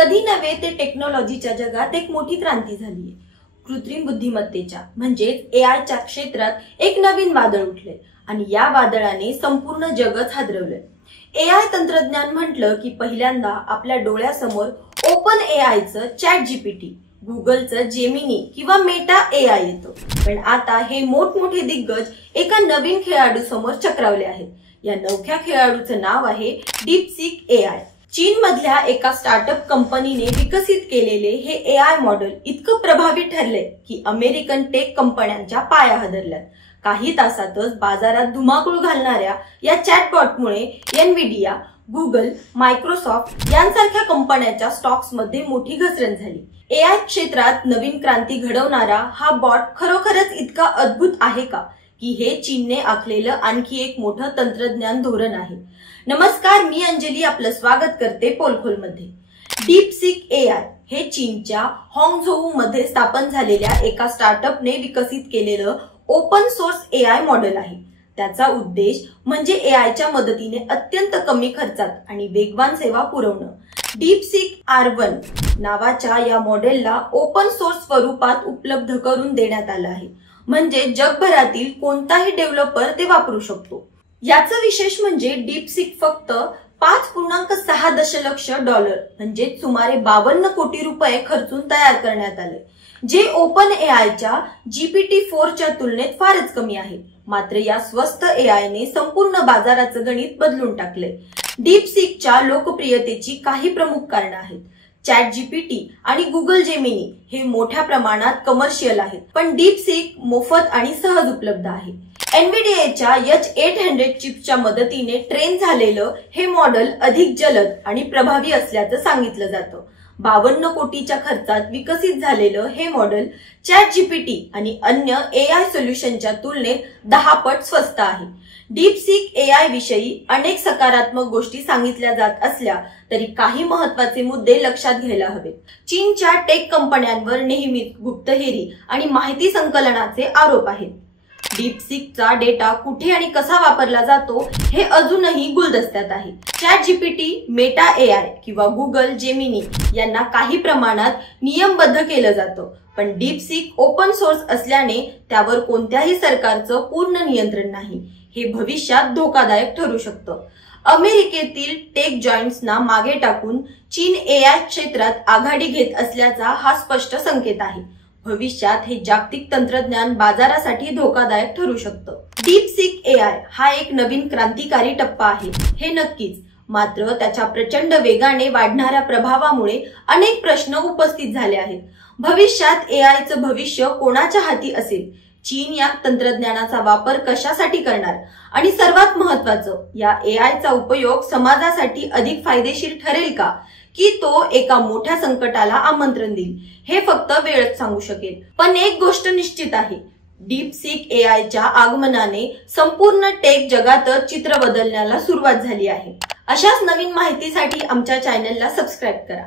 कधी नव्हे ते टेक्नॉलॉजीच्या जगात एक मोठी क्रांती झाली आहे। कृत्रिम बुद्धिमत्तेच्या म्हणजेच एआयच्या क्षेत्रात एक नवीन वादळ उठले आणि या वादळाने संपूर्ण जगच हादरवले। एआय तंत्रज्ञान म्हटलं की पहिल्यांदा आपल्या डोळ्यासमोर ओपन एआयचं ChatGPT, गुगलचं जेमिनी किंवा मेटा एआय येतो। पण आता हे मोठमोठे दिग्गज एका नवीन खेळाडू समोर चक्रावले आहेत। या नवख्या खेळाडूचं नाव आहे डीपसीक एआय। चीन मधल्या एका स्टार्टअप कंपनीने विकसित केलेले हे एआय मॉडेल इतकं प्रभावी ठरले की अमेरिकन टेक कंपन्यांच्या पाया हादरल्यात। काही तासातच बाजारात धुमाकूळ घालणाऱ्या या चॅटबॉटमुळे एनव्हिडिया, गुगल, मायक्रोसॉफ्ट यांसारख्या कंपन्यांच्या स्टॉक्समध्ये मोठी घसरण झाली। एआय क्षेत्रात नवीन क्रांती घडवणारा हा बॉट खरोखरच इतका अद्भुत आहे का की हे चीनने आखलेलं आणखी एक मोठं तंत्रज्ञान धोरण आहे। नमस्कार, मी अंजली आपलं स्वागत करते पोलखोलमध्ये। डीपसीक एआय हे चीनच्या हाँगझोऊ मध्ये स्थापन झालेल्या एका स्टार्टअपने विकसित केलेलं ओपन सोर्स एआय मॉडेल आहे। त्याचा उद्देश म्हणजे एआयच्या मदतीने अत्यंत कमी खर्चात आणि वेगवान सेवा पुरवणं। डीपसीक R1 नावाच्या या मॉडेलला ओपन सोर्स स्वरूपात उपलब्ध करून देण्यात आलं आहे, म्हणजे जगभरातील कोणताही डेव्हलपर ते वापरू शकतो। याचं विशेष म्हणजे डीपसीक फक्त 5.6 दशलक्ष डॉलर म्हणजे सुमारे 52 कोटी रुपये खर्चून तयार करण्यात आले, जे ओपन एआयच्या GPT-4 च्या तुलनेत फारच कमी आहे। मात्र या स्वस्त एआयने संपूर्ण बाजाराचं गणित बदलून टाकले। डीपसीकच्या लोकप्रियतेची काही प्रमुख कारणं आहेत। ChatGPT आणि गुगल जेमिनी हे मोठ्या प्रमाणात कमर्शियल आहेत, पण डीपसीक मोफत आणि सहज उपलब्ध आहे। एनव्हीडियाच्या H800 चिपच्या मदतीने ट्रेन झालेलं हे मॉडेल अधिक जलद आणि प्रभावी असल्याचं सांगितलं जातं। 52 कोटीच्या खर्चात विकसित झालेलं हे मॉडेल ChatGPT आणि अन्य एआय सोल्युशनच्या तुलनेत 10 पट स्वस्त आहे। डीपसीक एआय विषयी अनेक सकारात्मक गोष्टी सांगितल्या जात असल्या तरी काही महत्त्वाचे मुद्दे लक्षात घ्यायला हवेत। चीनच्या टेक कंपन्यांवर नेहमीच गुप्तहेरी आणि माहिती संकलनाचे आरोप आहेत। डीपसीकचा डेटा कुठे आणि कसा वापरला जातो हे अजूनही गुलदस्त्यात आहे। ChatGPT, मेटा एआय किंवा गुगल जेमिनी यांना काही प्रमाणात नियमबद्ध केलं जातं, पण डीपसीक ओपन सोर्स असल्याने त्यावर कोणत्याही सरकारचं पूर्ण नियंत्रण नाही। हे भविष्यात धोकादायक ठरू शकतं। अमेरिकेतील टेक जायंट्सना मागे टाकून चीन एआय क्षेत्रात आघाडी घेत असल्याचा हा स्पष्ट संकेत आहे। भविष्यात हे जागतिक तंत्रज्ञान बाजारासाठी धोकादायक ठरू शकतं। डीपसीक एआय हा एक नवीन क्रांतिकारी टप्पा आहे, हे नक्कीच। मात्र त्याच्या प्रचंड वेगाने वाढणाऱ्या प्रभावामुळे अनेक प्रश्न उपस्थित झाले आहेत। भविष्यात एआयचं भविष्य कोणाच्या हाती असेल? चीन या तंत्रज्ञानाचा वापर कशासाठी करणार? आणि सर्वात महत्त्वाचं, या एआयचा उपयोग समाजासाठी अधिक फायदेशीर ठरेल का की तो एका मोठ्या संकटाला आमंत्रण देईल? हे फक्त वेळच सांगू शकेल। पण एक गोष्ट निश्चित आहे, डीपसीक एआयच्या आगमनाने संपूर्ण टेक जगातच चित्र बदलण्याला सुरुवात झाली आहे। अशाच नवीन माहितीसाठी आमच्या चॅनलला सबस्क्राईब करा।